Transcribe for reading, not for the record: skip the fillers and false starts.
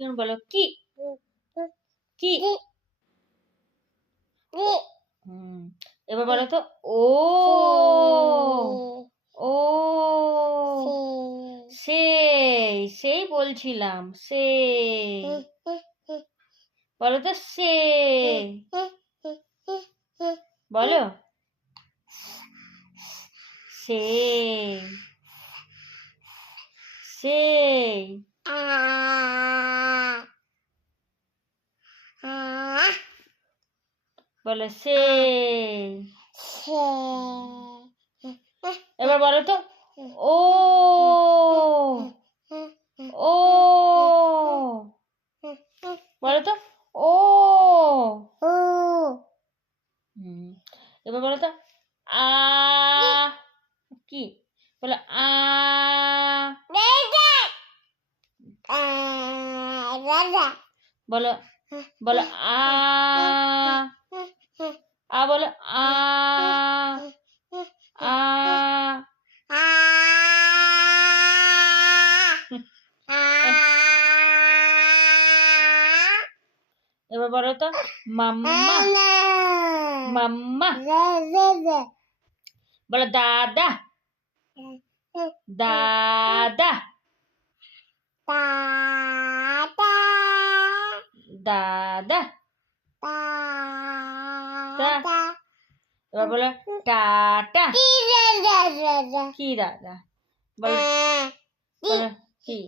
তুমি বলো কি কি। এবার বলো তো ও ও সেই সেই বলছিলাম সেই বলো তো সে বলো সেই সেই বলো সেই এবার বলো তো ও ও বলো তো ও এবার বলো তো আ কি বলো বলো বলো বলো আ এবার বলো তো মাম্মা মাম্মা বলো দাদা দাদা দাদা এবার বলো টাটা কি দাদা বলো বলো কি